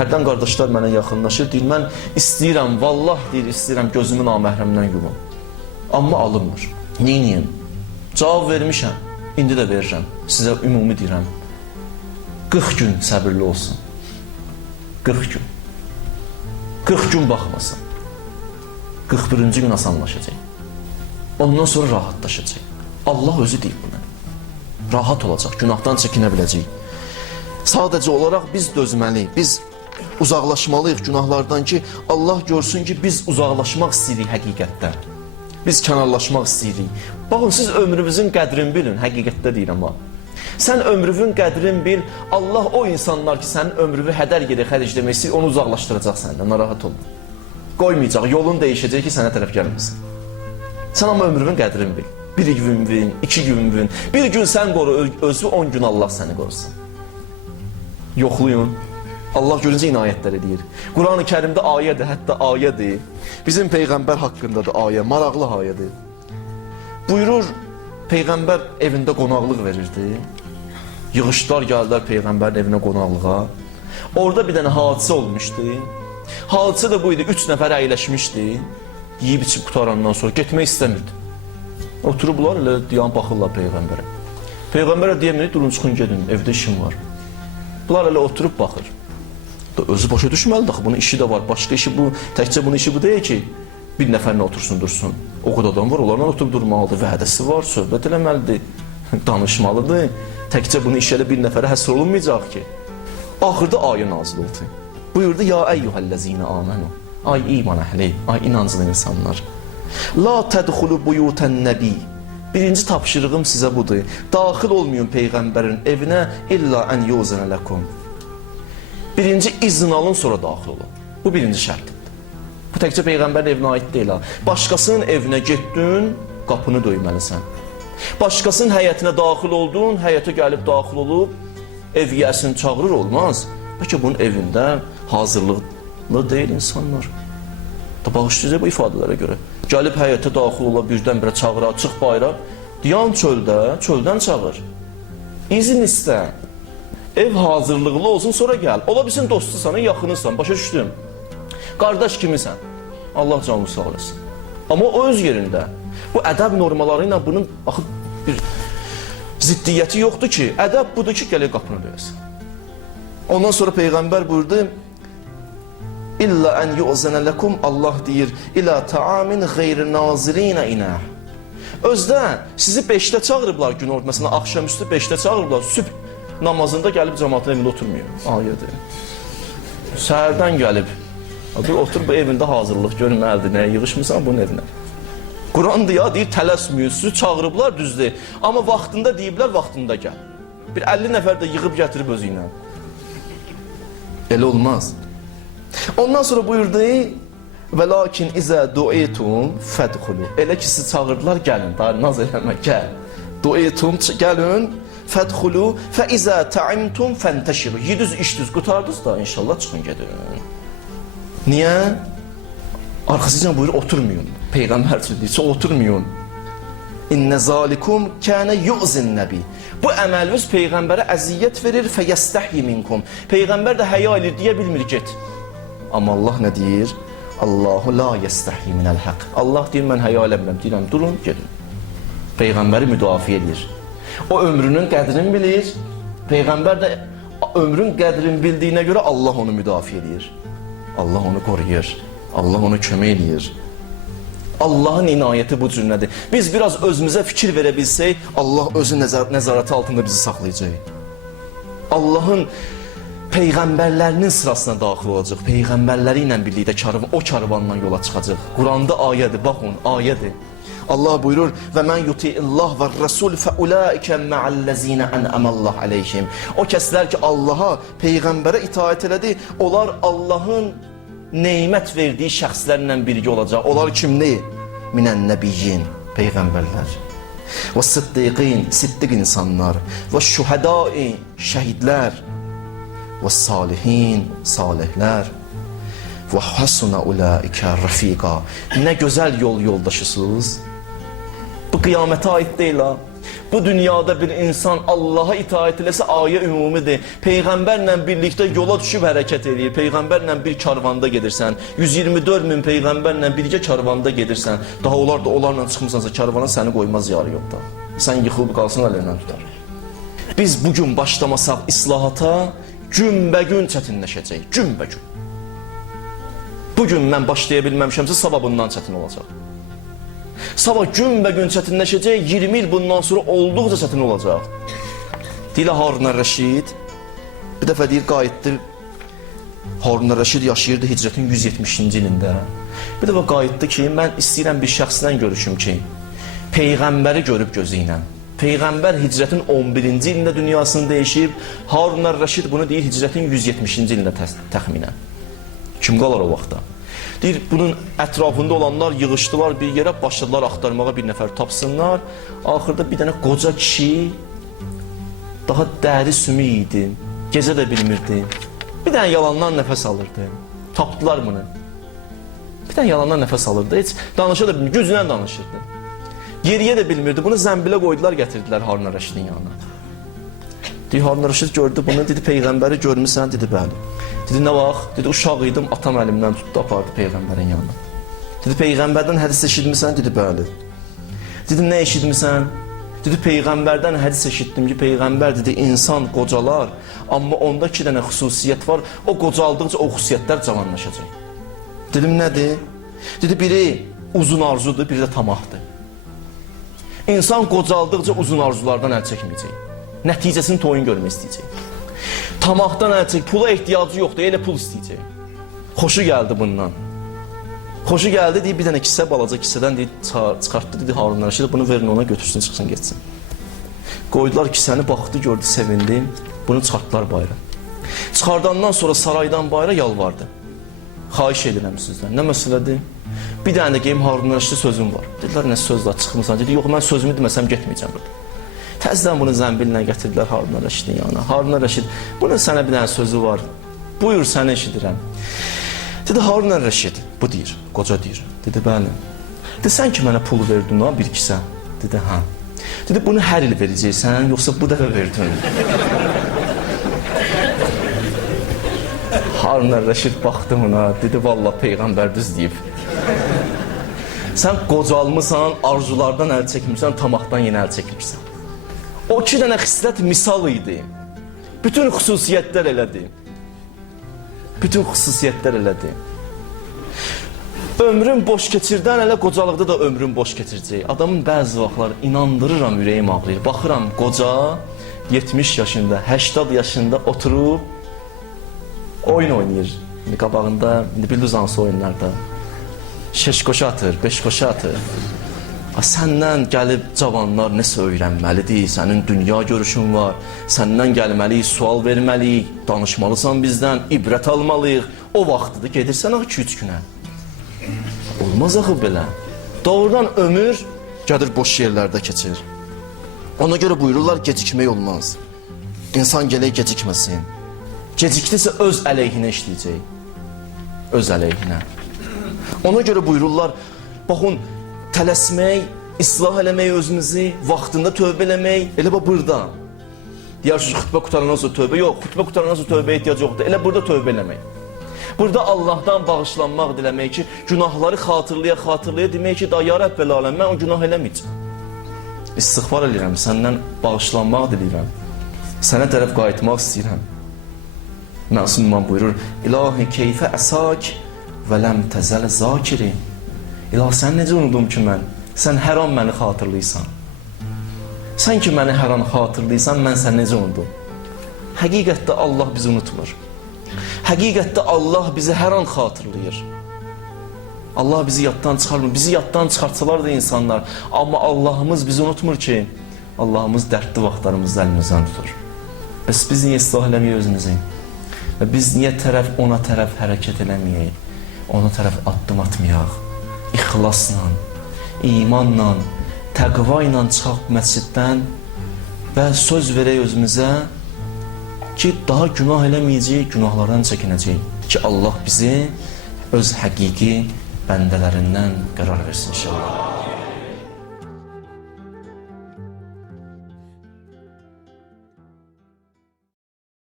Hərdən qardaşlar mənə yaxınlaşır, deyir, mən istəyirəm, vallah deyir, istəyirəm gözümü naməhrəmdən yumum. Amma alınmır. Neyniyim? Cavab vermişəm, indi də verirəm. Sizə ümumi deyirəm. 40 gün səbirli olsun. 40 gün. 40 gün baxmasın. 41-ci gün asanlaşacaq. Ondan sonra rahatlaşacaq. Allah özü deyib buna. Rahat olacaq, günahdan çəkinə biləcək. Sadəcə olaraq biz dözməliyik, biz uzaqlaşmalıyıq günahlardan ki, Allah görsün ki, biz uzaqlaşmaq istəyirik həqiqətdən. Biz kənarlaşmaq istəyirik. Baxın, siz ömrümüzün qədrini bilin, həqiqətdə deyirəm ha. Sən ömrünün qədrini bil, Allah o insanlar ki, sənin ömrünü hədər yerə xərcləmək istəyir, onu uzaqlaşdıracaq səndən, narahat olma. Qoymayacaq, yolun dəyişəcək ki, sənə tərəf gəlməsin. Sən amma ömrünün qədrini bil. Bir gün bilin, 2 gün bilin. Bir gün sən qoru özü, 10 gün Allah səni qorusun. Yoxlayın. Allah görüncə inayətlər edir. Quran-ı Kərimdə ayədir, hətta ayədir. Bizim Peyğəmbər haqqında da ayə, maraqlı ayədir. Buyurur, Peyğəmbər evində qonaqlıq verirdi. Yığışlar gəldilər Peyğəmbərin evinə qonaqlığa. Orada bir dənə hadisə olmuşdu. Hadisə də bu idi, 3 nəfər əyləşmişdi. Yiyib içib qutarandan sonra getmək istəmirdi. Oturublar, elə diyan baxırlar Peyğəmbərə. Peyğəmbərə deyəmir, durun çıxın gedin, evdə işim var. Bunlar elə oturub baxır. Özü başa düşməlidir, bunun işi də var. Başqa işi bu, təkcə bunun işi bu deyil ki, bir nəfərlə otursun, dursun. O qədər adam var, onlarla oturub durmalıdır, vədəsi var, söhbət eləməlidir, danışmalıdır. Təkcə bunun işi elə bir nəfərə həsr olunmayacaq ki. Axırda ayə nazil oldu. Buyurdu, ya əyyuhəl-ləzinə amənu. Ay iman əhli, ay inanclı insanlar. La tədxulu buyutən nəbi. Birinci tapşırığım sizə budur. Daxil olmayın Peyğəmbərin evinə illa ən yuzənə ləkum. Birinci izin alın, sonra daxil olun. Bu birinci şərtdir. Bu təkcə Peyğəmbərin evinə aid deyil. Başqasının evinə getdin, qapını döyməlisən. Başqasının həyətinə daxil oldun, həyətə gəlib daxil olub, ev yiyəsini çağırır, olmaz. Bəlkə bunun evində hazırlıqlı deyil insanlar. Da bağışlayacaq bu ifadələrə görə. Gəlib həyətə daxil ola, birdən-birə çağıra, çıx bayra. Diyan çöldə, çöldən çağır. İzin istə. Ev hazırlıqlı olsun, sonra gəl. Ola bilsin dostusan, yaxınısan, başa düşdün. Qardaş kimisən? Allah canını sağ olasın. Amma o öz yerində. Bu ədəb normaları ilə bunun axı bir ziddiyyəti yoxdur ki, ədəb budur ki, gələk qapını döyəsən. Ondan sonra Peyğəmbər buyurdu, İlla ən yu'zənə ləkum, Allah deyir, İlə ta'amin qeyri nazirinə inəh. Özdə sizi 5-də çağırıblar gün orta, məsələn, axşamüstü 5-də çağırıblar, sübh namazında gəlib cəmaatın evində oturmuyor. Ayədir. Səhərdən gəlib, otur bu evində hazırlıq görməlidir, nəyə yığışmısan bunun evinə. Qurandır ya, deyir, tələsmiyor, sizi çağırıblar, düzdür. Amma vaxtında deyiblər, vaxtında gəl. Bir 50 nəfər də yığıb gətirib özü ilə. Elə olmaz. Ondan sonra buyurdu, və lakin izə du'itum fədxulu. Elə ki, sizi çağırdılar, gəlin, daha naz eləmə, gəl. Du'itum, gəlin, fədxulu, fə izə ta'imtum fəntəşiru. Yedüz, işdüz, qutardınız da, inşallah çıxın gedin. Niyə? Arxasıcan buyurur, oturmayın. Peyğəmbər deyir, oturmayın. İnnə zalikum kənə yu'zin nəbi. Bu əməliniz Peyğəmbərə əziyyət verir, fəyəstəhyi minkum. Peyğəmbər də həya edir, deyə bilmir, get. Amma Allah nə deyir? Allahu la yəstəhyi minəl həq. Allah deyir, mən həya eləmirəm, deyirəm, durun, gedin. Peyğəmbəri müdafiə edir. O ömrünün qədrini bilir. Peyğəmbər də ömrün qədrini bildiyinə görə Allah onu müdafiə edir. Allah onu qoruyur. Allah onu kömək edir. Allahın inayəti bu cürlədir. Biz biraz özümüzə fikir verə bilsək, Allah özü nəzarəti altında bizi saxlayacaq. Allahın Peyğəmbərlərinin sırasına daxil olacaq. Peyğəmbərləri ilə birlikdə o karvandan yola çıxacaq. Quranda ayədir, baxın, ayədir. Allah buyurur, və mən yuti'illah və rəsul fəulaikə mə'əl-ləzinə ənəməllah aleyhim. O kəslər ki, Allaha, Peyğəmbərə itaət elədi, onlar Allahın neymət verdiyi şəxslərlə birgə olacaq. Onlar kimdir? Minən nəbiyyin, Peyğəmbərlər. Və siddiqin, siddiq insanlar. Və şühədai, şəhidlər. Və salihin, salihlər. Və hasuna ulaikə rəfiqa. Nə gözəl yoldaşısınız. Bu qiyamətə aid deyil ha. Bu dünyada bir insan Allah'a itaat eləsə ayə ümumidir. Peyğəmbərlə birlikdə yola düşüb hərəkət edir. Peyğəmbərlə bir karvanda gedirsən. 124 min peyğəmbərlə birgə karvanda gedirsən. Daha onlar da onlarla çıxmısansa karvana səni qoymaz yarı yoxda. Sən yıxılıb qalsın əllərindən tutar. Biz bugün başlamasaq islahata günbəgün çətinləşəcək. Günbəgün. Bugün mən başlaya bilməmişəmsə sabah bundan çətin olacaq. Sabah günbəgün çətinləşəcək, 20 il bundan sonra olduqca çətin olacaq. Deyil Harun Rəşid, bir dəfə deyir, qayıtdı. Harun Rəşid yaşayırdı hicrətin 170-ci ilində. Bir dəfə qayıtdı ki, mən istəyirəm bir şəxslə görüşüm ki, Peyğəmbəri görüb gözü ilə. Peyğəmbər hicrətin 11-ci ilində dünyasını dəyişib, Harun Rəşid bunu deyir hicrətin 170-ci ilində təxminən. Kim qalar o vaxtda? Deyir, bunun ətrafında olanlar yığışdılar bir yerə, başladılar axtarmağa bir nəfər tapsınlar. Axırda bir dənə qoca kişi, daha dəri sümü idi, gecə də bilmirdi. Bir dənə yalandan nəfəs alırdı. Tapdılar bunu. Bir dənə yalandan nəfəs alırdı, heç danışa da bilmirdi, güclə danışırdı. Geriyə də bilmirdi, bunu zəmbilə qoydular, gətirdilər Harun Rəşidin yanına. Deyir, Harun Rəşid gördü bunu, dedi, Peyğəmbəri görmüsən, dedi, bəli. Dedi, nə vaxt? Dedi, uşaq idim, atam əlimdən tutdu, apardı Peyğəmbərin yanına. Dedi, Peyğəmbərdən hədis eşitmisən? Dedi, bəli. Dedi, nə eşitmisən? Dedi, Peyğəmbərdən hədis eşitdim ki, Peyğəmbər dedi, insan qocalar, amma onda 2 dənə xüsusiyyət var, o qocaldıqca o xüsusiyyətlər cavanlaşacaq. Dedim, nədir? Dedi, biri uzun arzudur, biri də tamahdır. İnsan qocaldıqca uzun arzulardan əl çəkməyəcək. Nəticəsini toyun görmək istəyəcək. Tamahdan əl çək, pula ehtiyacı yoxdur, elə pul istəyəcək. Xoşu gəldi bundan. Xoşu gəldi, deyib, bir dənə kisə, balaca kisədən çıxartdı, dedi, Harun Rəşid, bunu verin ona, götürsün, çıxsın, geçsin. Qoydular kisəni, baxdı, gördü, sevindi, bunu çıxartdılar bayra. Çıxardandan sonra saraydan bayra yalvardı. Xahiş edirəm sizdən, nə məsələdir? Bir dənə də geyim Harun Rəşiddə sözüm var. Dedilər, nə sözlə çıxmısan? Dedi, yox, mən sözümü deməsəm getməyəcəm burada. Təzdən bunu zəmbillə gətirdilər Harun Rəşidin yanına. Harun Rəşid, bunun sənə bir dənə sözü var. Buyur, səni eşidirəm. Dedi, Harun Rəşid, bu deyir, qoca deyir. Dedi, bəli. Dedi, sən ki mənə pul verdin, bir kisə. Dedi, hə. Dedi, bunu hər il verəcəksən, yoxsa bu dəfə verdin? Harun Rəşid baxdı buna, dedi, valla Peyğəmbər düz deyib. Sən qocalmısan, arzulardan əl çəkmirsən, tamahdan yenə əl çəkmirsən. O 2 dənə xislət misal idi. Bütün xüsusiyyətlər elədi. Bütün xüsusiyyətlər elədi. Ömrün boş keçirdən elə qocalıqda da ömrün boş keçirəcək. Adamın bəzi vaxtları inandırıram, ürəyim ağrıyır. Baxıram, qoca 70 yaşında, 80 yaşında oturub oyun oynayır. Qabağında, bildiniz hansı oyunlarda. 6 qoşu atır, 5 qoşu atır. Səndən gəlib cavanlar nəsə öyrənməlidir, sənin dünya görüşün var, səndən gəlməliyik, sual verməliyik, danışmalısan bizdən, ibrət almalıyıq. O vaxtıdır, gedirsən 2-3 günə. Olmaz axı belə. Doğrudan ömür gəlir boş yerlərdə keçir. Ona görə buyururlar, gecikmək olmaz. İnsan gələk gecikməsin. Gecikdirsə öz əleyhinə işləyəcək. Öz əleyhinə. Ona görə buyururlar, baxın, tələsmək, islah eləmək özünüzü, vaxtında tövbə eləmək, elə burada. Deyirsiniz, xütbə qutarandan sonra tövbə, yox, xütbə qutarandan sonra tövbə ehtiyac yoxdur, elə burada tövbə eləmək. Burada Allahdan bağışlanmaq diləmək ki, günahları xatırlaya demək ki, da ya Rəbbəl aləm, mən o günah eləməyəcəm. İstiğfar edirəm, səndən bağışlanmaq diləyirəm, sənə tərəf qayıtmaq istəyirəm. Məsum İmam buyurur, İlahi keyfə əsak və ləm təzəl zakiri. İlahi, sən necə unudum ki mən? Sən hər an məni xatırlayırsan. Sən ki məni hər an xatırlayırsan, mən sən necə unudum? Həqiqətdə Allah bizi unutmur. Həqiqətdə Allah bizi hər an xatırlayır. Allah bizi yaddan çıxarmır. Bizi yaddan çıxartsalar da insanlar. Amma Allahımız bizi unutmur ki, Allahımız dərdli vaxtlarımızda əlimizdən tutur. Bəs biz niyə islah eləməyik özümüzü? Və biz niyə ona tərəf hərəkət eləməyək? Ona tərəf addım atmayaq? İxlasla, imanla, təqva ilə çıxaq məsciddən və söz verək özümüzə ki, daha günah eləməyəcək, günahlardan çəkinəcək. Ki, Allah bizi öz həqiqi bəndələrindən qərar versin inşallah.